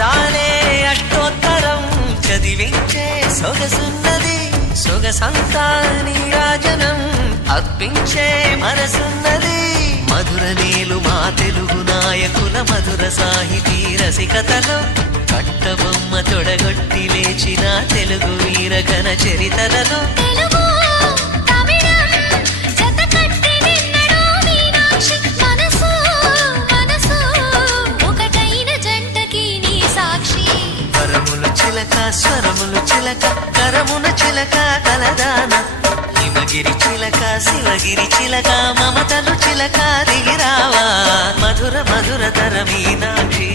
అందాలే అష్టోత్తరం చదివించే సొగసున్నది సొగసంతా నీరాజనం అర్పించే మనసున్నది మధుర నీలు మా తెలుగు నాయకుల మధుర సాహితీ రసికతలో కట్టబొమ్మ తొడగొట్టి లేచిన తెలుగు వీర ఘన చరితలలో స్వరములు చిలక కరమున చిలక కలదాన హిమగిరి చిలక శివగిరి చిలక మమతలు చిలక దిగిరావా మధుర మధుర తర మీనాక్షి